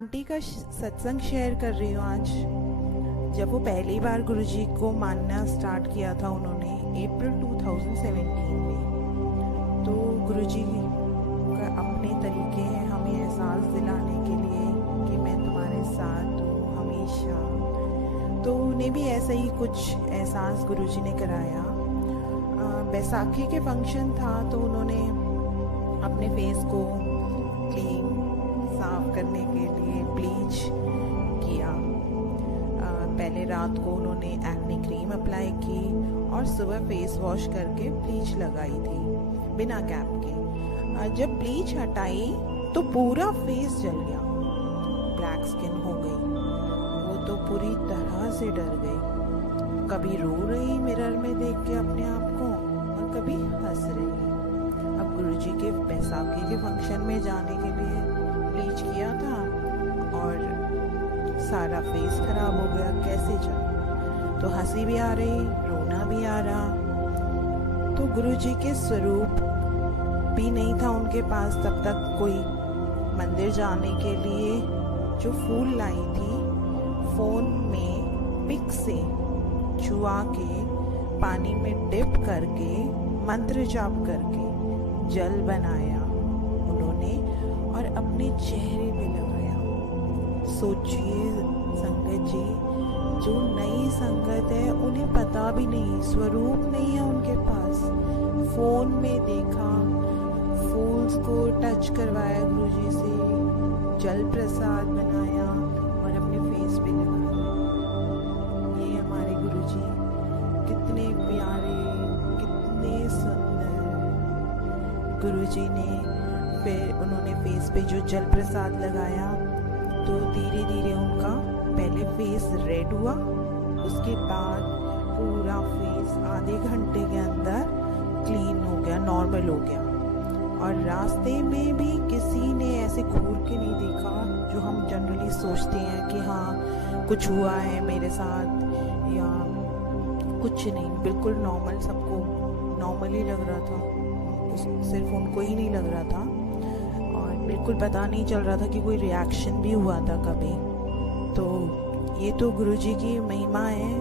Aunty का सत्संग share कर रही हूँ आज। जब वो पहली बार गुरुजी को मानना स्टार्ट किया था उन्होंने अप्रैल 2017 में, तो गुरुजी का अपने तरीके हैं हमें एहसास दिलाने के लिए कि मैं तुम्हारे साथ हूँ हमेशा। तो उन्हें भी ऐसा ही कुछ एहसास गुरुजी ने कराया। बैसाखी के फंक्शन था तो उन्होंने अपने फेस को क्लीन साफ करने के लिए ब्लीच किया। पहले रात को उन्होंने एक्ने क्रीम अप्लाई की और सुबह फेस वॉश करके ब्लीच लगाई थी बिना कैप के। जब ब्लीच हटाई तो पूरा फेस जल गया, ब्लैक स्किन हो गई। वो तो पूरी तरह से डर गई, कभी रो रही मिरर में देख के अपने आप को और कभी हंस रही। अब गुरुजी के बैसाखी के फंक्शन में जाने के लिए ब्लीच किया था और सारा फेस खराब हो गया, कैसे जाए? तो हंसी भी आ रही, रोना भी आ रहा। तो गुरुजी के स्वरूप भी नहीं था उनके पास तब तक कोई मंदिर जाने के लिए। जो फूल लाई थी फोन में पिक से छुआ के पानी में डिप करके मंत्र जाप करके जल बनाया उन्होंने और अपने चेहरे पे लगाया। सोचिए संगत जी, जो नई संगत है उन्हें पता भी नहीं, स्वरूप नहीं है उनके पास, फोन में देखा, फूल्स को टच करवाया गुरुजी से, जल प्रसाद बनाया और अपने फेस पे लगाया। ये हमारे गुरुजी कितने प्यारे, कितने सुंदर। गुरुजी ने फिर उन्होंने फेस पे जो जल प्रसाद लगाया तो धीरे धीरे उनका पहले फेस रेड हुआ, उसके बाद पूरा फेस आधे घंटे के अंदर क्लीन हो गया, नॉर्मल हो गया। और रास्ते में भी किसी ने ऐसे घूर के नहीं देखा जो हम जनरली सोचते हैं कि हाँ कुछ हुआ है मेरे साथ या कुछ नहीं, बिल्कुल नॉर्मल, सबको नॉर्मल ही लग रहा था, सिर्फ उनको ही नहीं लग रहा था। और बिल्कुल पता नहीं चल रहा था कि कोई रिएक्शन भी हुआ था कभी। तो ये तो गुरुजी की महिमा है।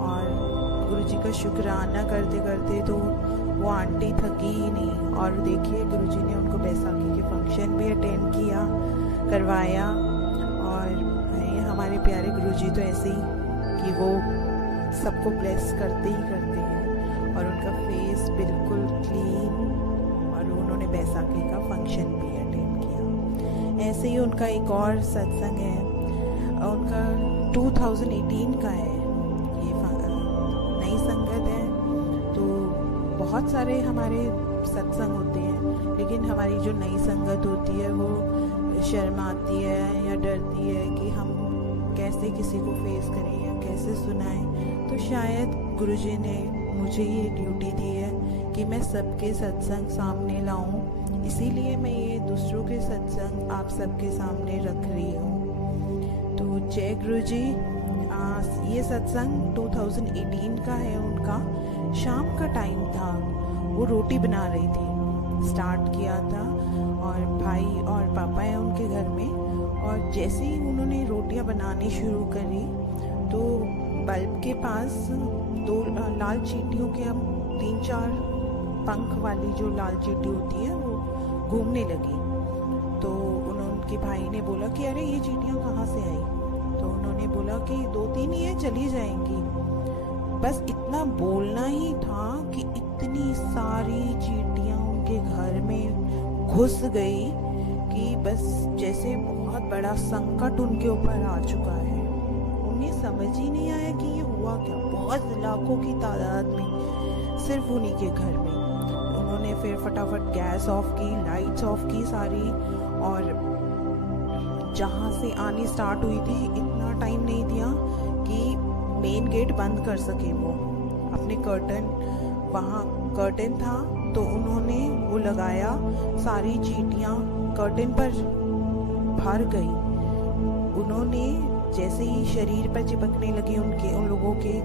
और गुरुजी का शुक्राना करते करते तो वो आंटी थकी ही नहीं। और देखिए गुरुजी ने उनको बैसाखी के फंक्शन भी अटेंड किया, करवाया। और हमारे प्यारे गुरुजी तो ऐसे ही कि वो सबको ब्लेस करते ही करते हैं और उनका फेस बिल्कुल क्लीन। और उन्होंने बैसाखी का फंक्शन भी अटेंड किया। ऐसे ही उनका एक और सत्संग है, उनका 2018 का है, ये नई संगत है। तो बहुत सारे हमारे सत्संग होते हैं, लेकिन हमारी जो नई संगत होती है वो शर्माती है या डरती है कि हम कैसे किसी को फेस करें या कैसे सुनाएं। तो शायद गुरुजी ने मुझे ये ड्यूटी दी है कि मैं सबके सत्संग सामने लाऊं, इसीलिए मैं ये दूसरों के सत्संग आप सबके सामने रख रही हूँ। तो जय गुरुजी। ये सत्संग 2018 का है उनका। शाम का टाइम था, वो रोटी बना रही थी, स्टार्ट किया था। और भाई और पापा है उनके घर में। और जैसे ही उन्होंने रोटियां बनानी शुरू करी तो बल्ब के पास दो लाल चींटियों के, हम 3-4 पंख वाली जो लाल चींटी होती है वो घूमने लगी। तो उनके भाई ने बोला कि अरे ये चींटियां कहाँ से आई? तो उन्होंने बोला कि 2-3 ही है, चली जाएंगी। बस इतना बोलना ही था कि इतनी सारी चींटियां उनके घर में घुस गई कि बस जैसे बहुत बड़ा संकट उनके ऊपर आ चुका है। उन्हें समझ ही नहीं आया कि ये हुआ क्या। बहुत लाखों की तादाद में सिर्फ उन्हीं के घर में। उन्होंने फिर फटाफट गैस ऑफ की, लाइट्स ऑफ की सारी, और जहाँ से आनी स्टार्ट हुई थी इतना टाइम नहीं दिया कि मेन गेट बंद कर सके वो। अपने कर्टन, वहाँ कर्टन था तो उन्होंने वो लगाया, सारी चींटियाँ कर्टन पर भर गई। उन्होंने जैसे ही शरीर पर चिपकने लगी उन लोगों के,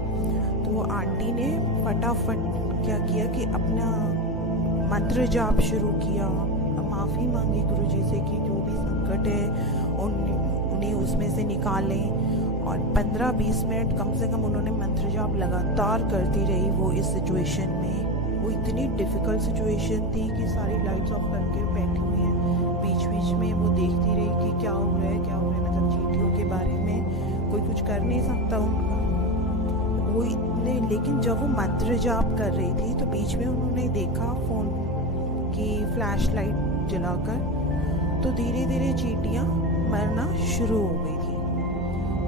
तो आंटी ने फटाफट क्या किया कि अपना मंत्र जाप शुरू किया, माफ़ी मांगी गुरुजी से कि जो भी संकट है उसमें से निकालें। और 15-20 मिनट कम से कम उन्होंने मंत्र जाप लगातार करती रही वो इस सिचुएशन में। वो इतनी डिफ़िकल्ट सिचुएशन थी कि सारी लाइट्स ऑफ करके बैठी हुई हैं, बीच बीच में वो देखती रही कि क्या हो रहा है क्या हो रहा है, मतलब चींटियों के बारे में कोई कुछ कर नहीं सकता उनका। वो इतने, लेकिन जब वो मंत्र जाप कर रही थी तो बीच में उन्होंने देखा फ़ोन की फ्लैश लाइट जलाकर, तो धीरे धीरे चींटियाँ मरना शुरू हो गई थी।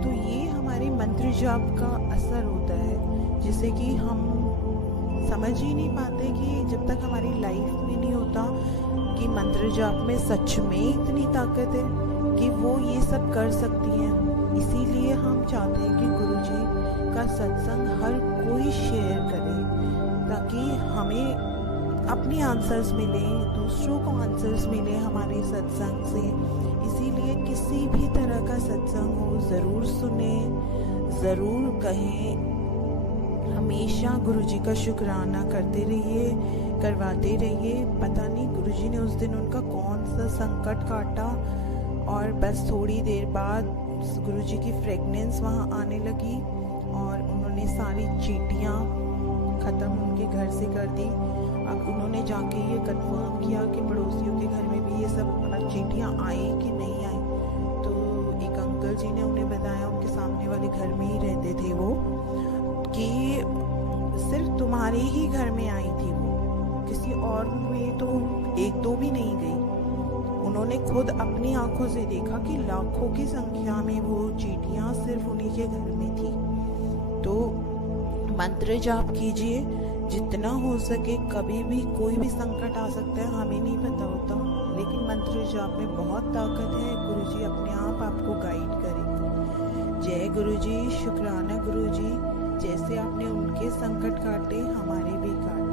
तो ये हमारे मंत्र जाप का असर होता है, जिसे कि हम समझ ही नहीं पाते कि जब तक हमारी लाइफ में नहीं होता कि मंत्र जाप में सच में इतनी ताकत है कि वो ये सब कर सकती हैं। इसीलिए हम चाहते हैं कि गुरुजी का सत्संग हर कोई शेयर करे, ताकि हमें अपने आंसर्स मिले, दूसरों को आंसर्स मिले हमारे सत्संग से। इसीलिए किसी भी तरह का सत्संग हो ज़रूर सुने, ज़रूर कहें। हमेशा गुरुजी का शुक्राना करते रहिए, करवाते रहिए। पता नहीं गुरुजी ने उस दिन उनका कौन सा संकट काटा, और बस थोड़ी देर बाद गुरुजी की फ्रेगनेंस वहाँ आने लगी और उन्होंने सारी चींटियाँ ख़त्म उनके घर से कर दी। अब उन्होंने जाके ये कंफर्म किया कि पड़ोसियों के घर में भी ये सब चींटियाँ आई कि नहीं आई। तो एक अंकल जी ने उन्हें बताया, उनके सामने वाले घर में ही रहते थे वो, कि सिर्फ तुम्हारे ही घर में आई थी वो, किसी और में तो 1-2 भी नहीं गई। उन्होंने खुद अपनी आंखों से देखा कि लाखों की संख्या में वो चींटियाँ सिर्फ उन्हीं के घर में थी। तो मंत्र जाप कीजिए जितना हो सके। कभी भी कोई भी संकट आ सकता है, हमें नहीं पता होता, लेकिन मंत्र जाप में बहुत ताकत है। गुरुजी अपने आप आपको गाइड करेंगे। जय गुरुजी, शुक्राना गुरुजी, जैसे आपने उनके संकट काटे हमारे भी काटे।